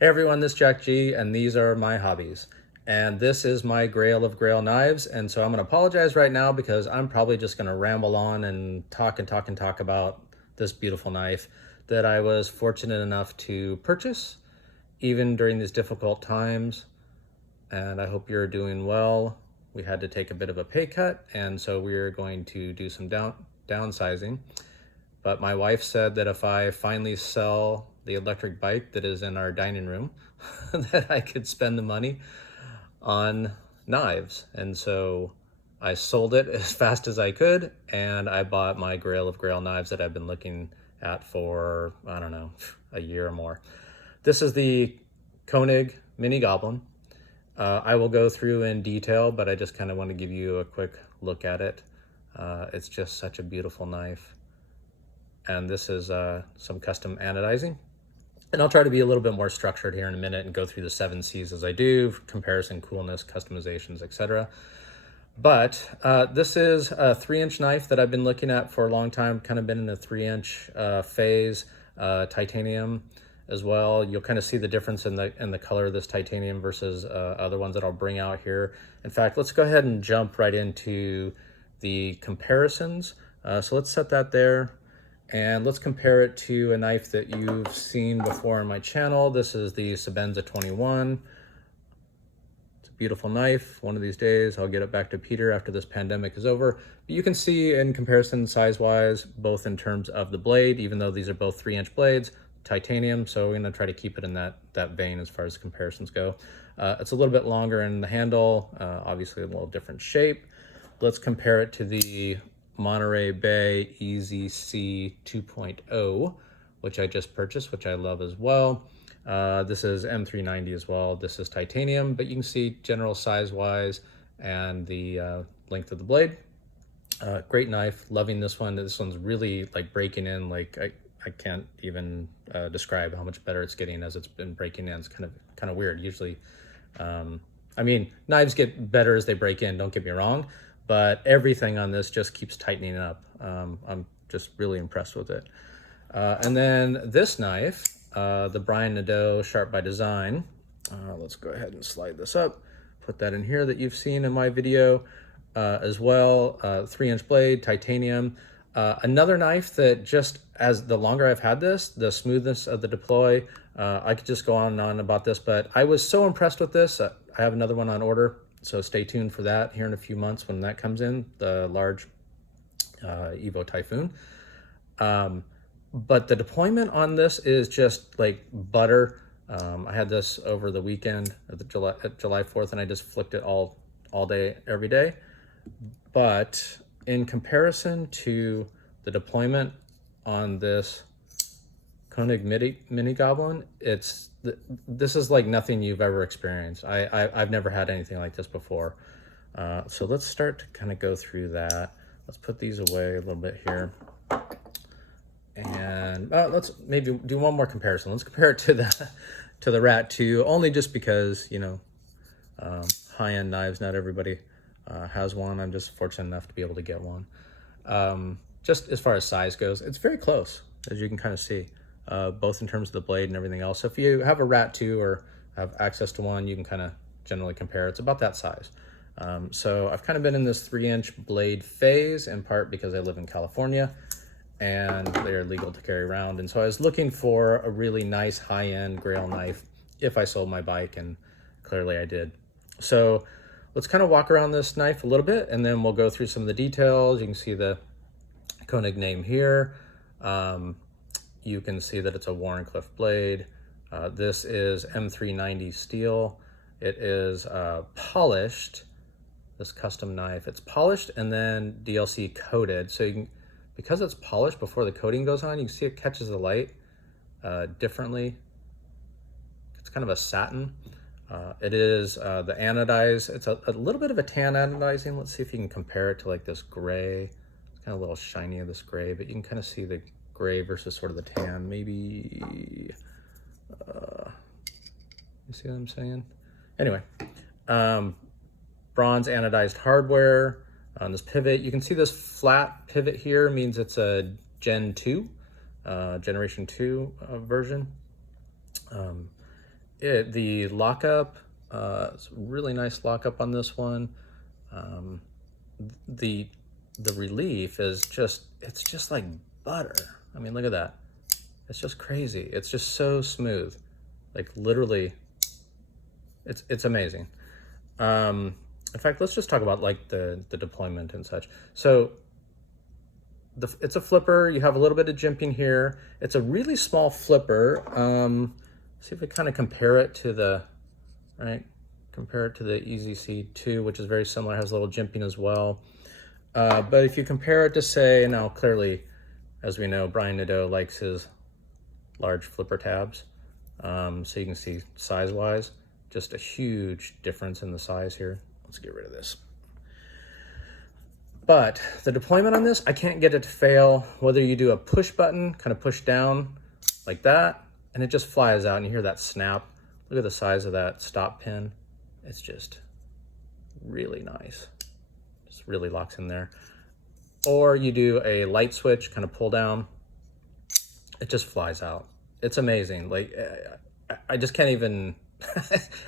Hey everyone, this is Jack G, and these are my hobbies. And this is my Grail of Grail knives, and so I'm going to apologize right now because I'm probably just going to ramble on and talk about this beautiful knife that I was fortunate enough to purchase, even during these difficult times. And I hope you're doing well. We had to take a bit of a pay cut, and so we're going to do some downsizing. But my wife said that if I finally sell the electric bike that is in our dining room, that I could spend the money on knives. And so I sold it as fast as I could, and I bought my Grail of Grail knives that I've been looking at for, I don't know, a year or more. This is the Koenig Mini Goblin. I will go through in detail, but I just kind of want to give you a quick look at it. It's just such a beautiful knife. And this is some custom anodizing. And I'll try to be a little bit more structured here in a minute and go through the 7 C's as I do, comparison, coolness, customizations, etc. But this is a 3-inch knife that I've been looking at for a long time, kind of been in the 3-inch phase, titanium as well. You'll kind of see the difference in the color of this titanium versus other ones that I'll bring out here. In fact, let's go ahead and jump right into the comparisons. So let's set that there. And let's compare it to a knife that you've seen before on my channel. This is the Sebenza 21. It's a beautiful knife. One of these days, I'll get it back to Peter after this pandemic is over. But you can see in comparison size-wise, both in terms of the blade, even though these are both 3-inch blades, titanium. So we're gonna try to keep it in that vein as far as comparisons go. It's a little bit longer in the handle, obviously a little different shape. Let's compare it to the Monterey Bay EZC 2.0, which I just purchased, which I love as well. This is M390 as well. This is titanium, but you can see general size-wise and the length of the blade. Great knife, loving this one. This one's really like breaking in, like I can't even describe how much better it's getting as it's been breaking in. It's kind of weird. Usually, I mean, knives get better as they break in, don't get me wrong, but everything on this just keeps tightening up. I'm just really impressed with it. And then this knife, the Brian Nadeau Sharp by Design. Let's go ahead and slide this up. Put that in here that you've seen in my video as well. 3-inch blade, titanium. Another knife that just, as the longer I've had this, the smoothness of the deploy, I could just go on and on about this, but I was so impressed with this. I have another one on order. So stay tuned for that here in a few months when that comes in, the large Evo Typhoon. But the deployment on this is just like butter. I had this over the weekend at July 4th, and I just flicked it all day, every day. But in comparison to the deployment on this Koenig Mini Goblin, this is like nothing you've ever experienced. I've never had anything like this before. So let's start to kind of go through that. Let's put these away a little bit here. And let's maybe do one more comparison. Let's compare it to the Rat 2, only just because, you know, high-end knives, not everybody has one. I'm just fortunate enough to be able to get one. Just as far as size goes, it's very close, as you can kind of see. Both in terms of the blade and everything else. So if you have a Rat 2 or have access to one, you can kind of generally compare. It's about that size. So I've kind of been in this 3-inch blade phase, in part because I live in California and they're legal to carry around. And so I was looking for a really nice high-end Grail knife if I sold my bike, and clearly I did. So let's kind of walk around this knife a little bit, and then we'll go through some of the details. You can see the Koenig name here. You can see that it's a Warrencliff blade. This is M390 steel. It is polished, this custom knife. It's polished and then DLC coated. So you can, because it's polished before the coating goes on, you can see it catches the light differently. It's kind of a satin. It is the anodized. It's a little bit of a tan anodizing. Let's see if you can compare it to like this gray. It's kind of a little shiny of this gray, but you can kind of see the gray versus sort of the tan. Maybe, you see what I'm saying? Anyway, bronze anodized hardware on this pivot. You can see this flat pivot here means it's a Gen 2, Generation 2 version. The lockup, it's a really nice lockup on this one. The relief is just, it's just like butter. I mean, look at that. It's just crazy. It's just so smooth. Like literally, it's amazing. In fact, let's just talk about like the deployment and such. So it's a flipper. You have a little bit of jimping here. It's a really small flipper. See if we kind of compare it to the, right? Compare it to the EZC2, which is very similar, has a little jimping as well. But if you compare it to, say, now clearly, as we know, Brian Nadeau likes his large flipper tabs. So you can see size-wise, just a huge difference in the size here. Let's get rid of this. But the deployment on this, I can't get it to fail. Whether you do a push button, kind of push down like that, and it just flies out and you hear that snap. Look at the size of that stop pin. It's just really nice. Just really locks in there. Or you do a light switch, kind of pull down, it just flies out. It's amazing. Like, I just can't even,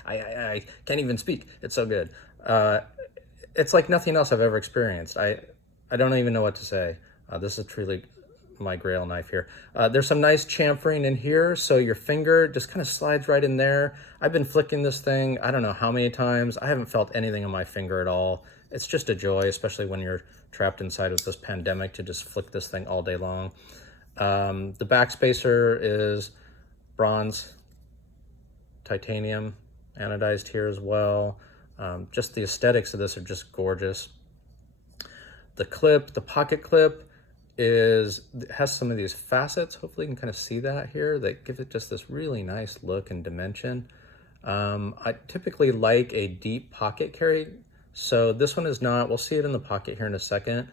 I can't even speak. It's so good. It's like nothing else I've ever experienced. I don't even know what to say. This is truly my Grail knife here. There's some nice chamfering in here, so your finger just kind of slides right in there. I've been flicking this thing, I don't know how many times. I haven't felt anything on my finger at all. It's just a joy, especially when you're trapped inside with this pandemic, to just flick this thing all day long. The backspacer is bronze, titanium, anodized here as well. Just the aesthetics of this are just gorgeous. The clip, the pocket clip, has some of these facets. Hopefully you can kind of see that here. That gives it just this really nice look and dimension. I typically like a deep pocket carry, so this one is not. We'll see it in the pocket here in a second,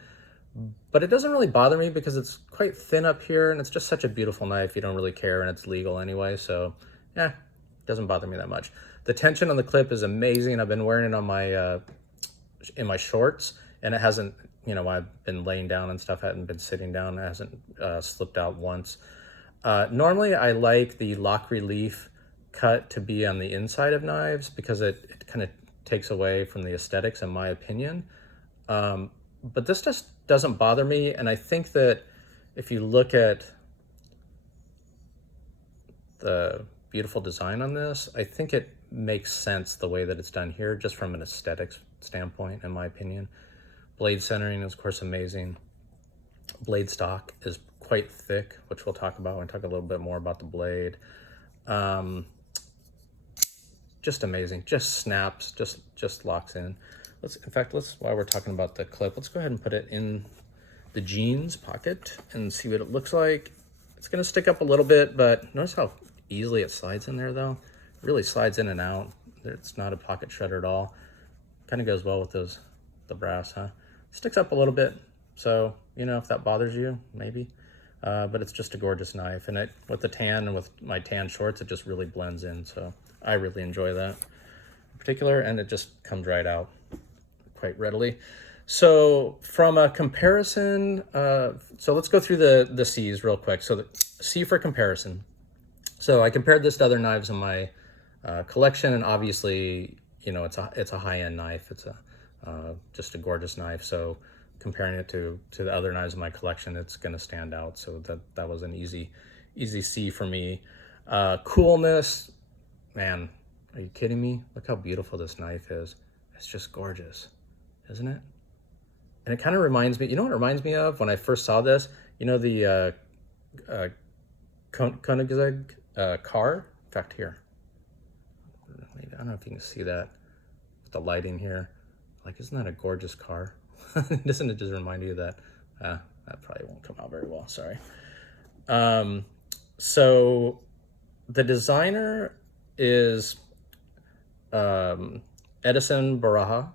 but it doesn't really bother me because it's quite thin up here, and it's just such a beautiful knife. You don't really care, and it's legal anyway, so yeah, it doesn't bother me that much. The tension on the clip is amazing. I've been wearing it on my in my shorts, and it hasn't, you know, I've been laying down and stuff, hadn't been sitting down, it hasn't slipped out once. Normally I like the lock relief cut to be on the inside of knives because it kind of takes away from the aesthetics, in my opinion. But this just doesn't bother me, and I think that if you look at the beautiful design on this, I think it makes sense the way that it's done here, just from an aesthetics standpoint, in my opinion. Blade centering is, of course, amazing. Blade stock is quite thick, which we'll talk about when we talk a little bit more about the blade. Just amazing, just snaps, just locks in. In fact, while we're talking about the clip, let's go ahead and put it in the jeans pocket and see what it looks like. It's gonna stick up a little bit, but notice how easily it slides in there though. It really slides in and out. It's not a pocket shredder at all. Kind of goes well with the brass, huh? Sticks up a little bit, so, you know, if that bothers you, maybe. But it's just a gorgeous knife, and with the tan and with my tan shorts, it just really blends in, so I really enjoy that in particular, and it just comes right out quite readily. So from a comparison, so let's go through the C's real quick. So the C for comparison. So I compared this to other knives in my collection, and obviously, you know, it's a high-end knife. It's just a gorgeous knife. So comparing it to the other knives in my collection, it's going to stand out. So that was an easy C for me. Coolness, man, are you kidding me? Look how beautiful this knife is. It's just gorgeous, isn't it? And it kind of reminds me, you know what it reminds me of when I first saw this? You know, the Koenigsegg car? In fact, here. Maybe, I don't know if you can see that with the lighting here. Like, isn't that a gorgeous car? Doesn't it just remind you of that? That probably won't come out very well, sorry. So the designer is Edison Barajas,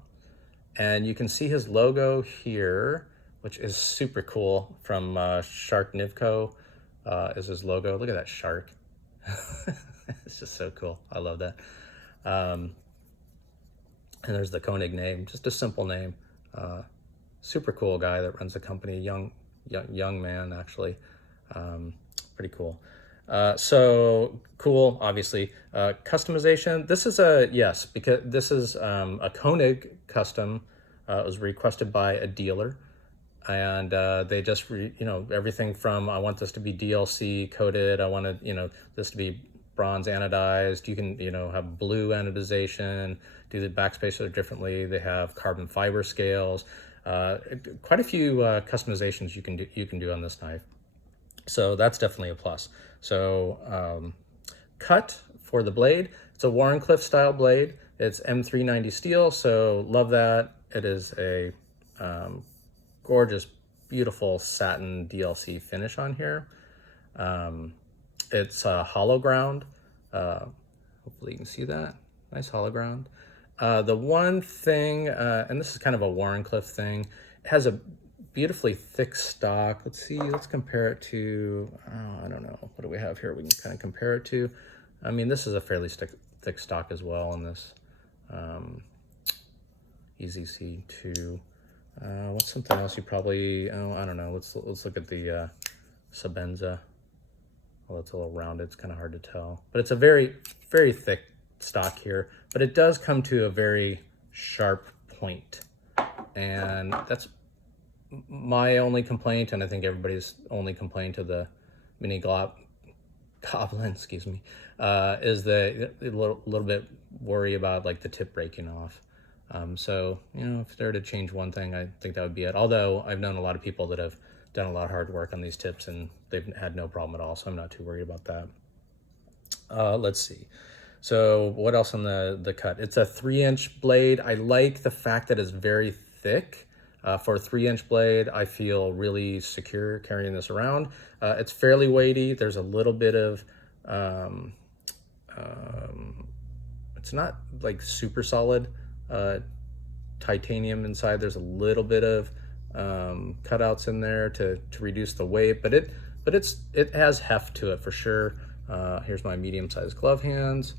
and you can see his logo here, which is super cool, from Shark Nivco is his logo. Look at that shark. It's just so cool. I love that. And there's the Koenig name, just a simple name. Super cool guy that runs the company, young man actually. Pretty cool. So cool, obviously. Customization. This is a yes, because this is a Koenig custom. It was requested by a dealer, and they just everything from I want this to be DLC coated. I wanted this to be bronze anodized. You can have blue anodization. Do the backspacer differently. They have carbon fiber scales. Quite a few customizations you can do on this knife. So that's definitely a plus. So cut for the blade. It's a Warrencliff style blade. It's M390 steel, so love that. It is a gorgeous, beautiful satin DLC finish on here. It's hollow ground. Hopefully you can see that. Nice hollow ground. The one thing, and this is kind of a Warrencliff thing, it has a beautifully thick stock. Let's see, let's compare it to, I don't know, what do we have here we can kind of compare it to? I mean, this is a fairly thick stock as well on this EZC2. What's something else you probably, I don't know, let's look at the Sabenza. Well, it's a little rounded, it's kind of hard to tell. But it's a very, very thick stock here, but it does come to a very sharp point. And that's my only complaint, and I think everybody's only complaint to the Mini Goblin, excuse me, is that a little bit worry about like the tip breaking off. So, if they were to change one thing, I think that would be it. Although I've known a lot of people that have done a lot of hard work on these tips and they've had no problem at all, so I'm not too worried about that. Let's see. So what else on the cut? It's a 3-inch blade. I like the fact that it's very thick. For a 3-inch blade, I feel really secure carrying this around. It's fairly weighty. There's a little bit of, it's not like super solid titanium inside. There's a little bit of cutouts in there to reduce the weight, but it has heft to it for sure. Here's my medium-sized glove hands.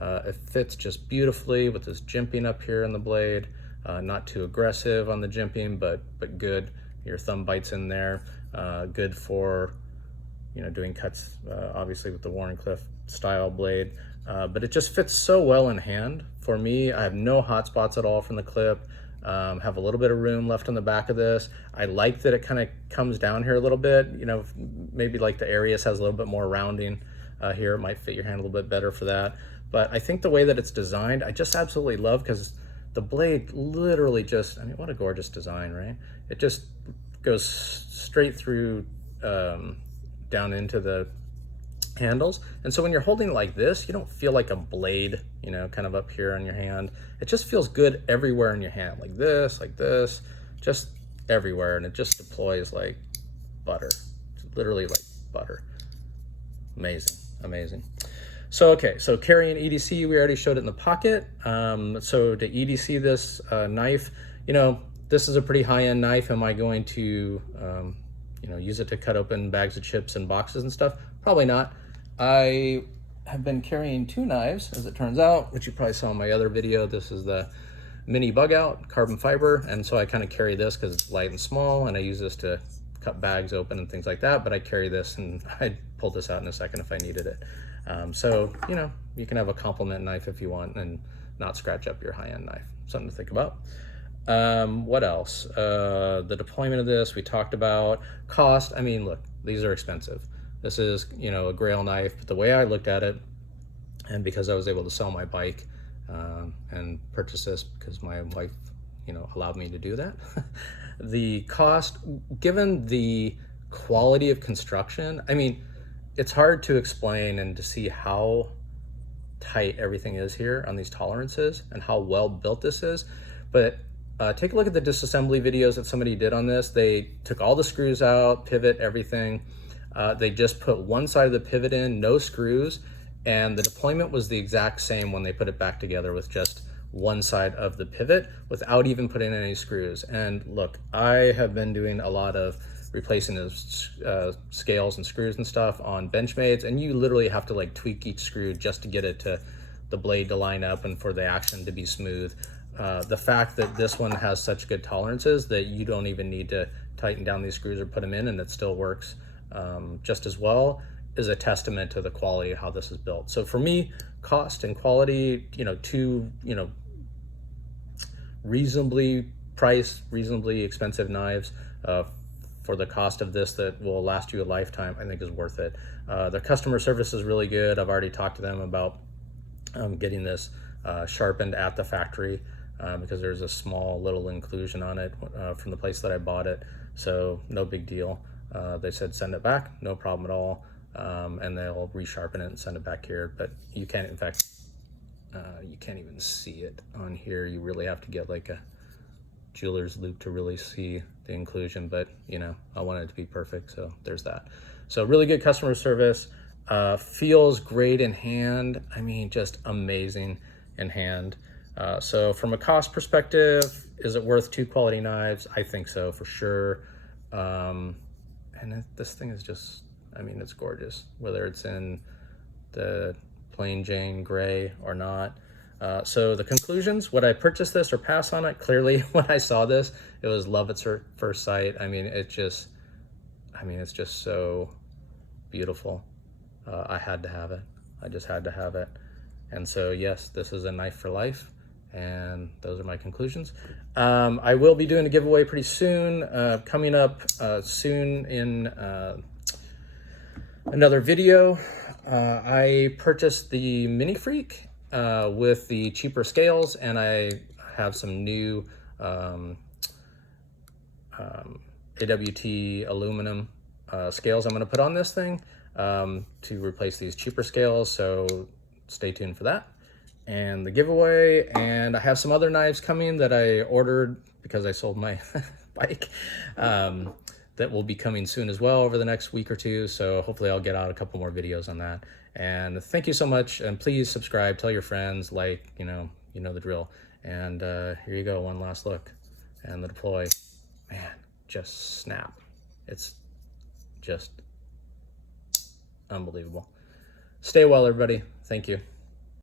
It fits just beautifully with this jimping up here in the blade. Not too aggressive on the jimping, but good. Your thumb bites in there. Good for doing cuts, obviously with the Warrencliff style blade. But it just fits so well in hand. For me, I have no hot spots at all from the clip. Have a little bit of room left on the back of this. I like that it kind of comes down here a little bit. Maybe like the Arius has a little bit more rounding here. It might fit your hand a little bit better for that. But I think the way that it's designed, I just absolutely love, because the blade literally just, I mean, what a gorgeous design, right? It just goes straight through down into the handles. And so when you're holding it like this, you don't feel like a blade, kind of up here on your hand. It just feels good everywhere in your hand, like this, just everywhere. And it just deploys like butter. It's literally like butter. Amazing, amazing. So, okay, so carrying EDC, we already showed it in the pocket. So to EDC this knife, this is a pretty high-end knife. Am I going to, use it to cut open bags of chips and boxes and stuff? Probably not. I have been carrying 2 knives, as it turns out, which you probably saw in my other video. This is the Mini Bug Out carbon fiber, and so I kind of carry this because it's light and small, and I use this to cut bags open and things like that, but I carry this, and I'd pull this out in a second if I needed it. So, you can have a complement knife if you want and not scratch up your high-end knife. Something to think about. What else? The deployment of this, we talked about. Cost, I mean, look, these are expensive. This is, a Grail knife, but the way I looked at it, and because I was able to sell my bike and purchase this because my wife, allowed me to do that, the cost, given the quality of construction, I mean, it's hard to explain and to see how tight everything is here on these tolerances and how well built this is. But take a look at the disassembly videos that somebody did on this. They took all the screws out, pivot, everything. They just put one side of the pivot in, no screws, and the deployment was the exact same when they put it back together with just one side of the pivot without even putting in any screws. And look, I have been doing a lot of replacing the scales and screws and stuff on Benchmates, and you literally have to like tweak each screw just to get it to the blade to line up and for the action to be smooth. The fact that this one has such good tolerances that you don't even need to tighten down these screws or put them in, and it still works just as well, is a testament to the quality of how this is built. So for me, cost and quality, two, reasonably priced, reasonably expensive knives for the cost of this that will last you a lifetime, I think is worth it. The customer service is really good. I've already talked to them about getting this sharpened at the factory because there's a small little inclusion on it from the place that I bought it. So no big deal. They said send it back, no problem at all. And they'll resharpen it and send it back here. But you can't, in fact, you can't even see it on here. You really have to get like a jeweler's loupe to really see the inclusion, but I want it to be perfect, so there's that. So really good customer service, feels great in hand. I mean, just amazing in hand. So from a cost perspective, is it worth 2 quality knives? I think so, for sure. And this thing is just, I mean, it's gorgeous, whether it's in the plain Jane gray or not. So the conclusions, would I purchase this or pass on it? Clearly, when I saw this, it was love at first sight. I mean, it's just so beautiful. I had to have it. I just had to have it. And so, yes, this is a knife for life. And those are my conclusions. I will be doing a giveaway pretty soon, coming up soon in another video. I purchased the Mini Freak with the cheaper scales, and I have some new AWT aluminum scales I'm going to put on this thing to replace these cheaper scales, so stay tuned for that. And the giveaway, and I have some other knives coming that I ordered because I sold my bike that will be coming soon as well over the next week or two, so hopefully I'll get out a couple more videos on that. And thank you so much, and please subscribe, tell your friends, like, you know the drill. And here you go, one last look. And the deploy, man, just snap. It's just unbelievable. Stay well, everybody. Thank you.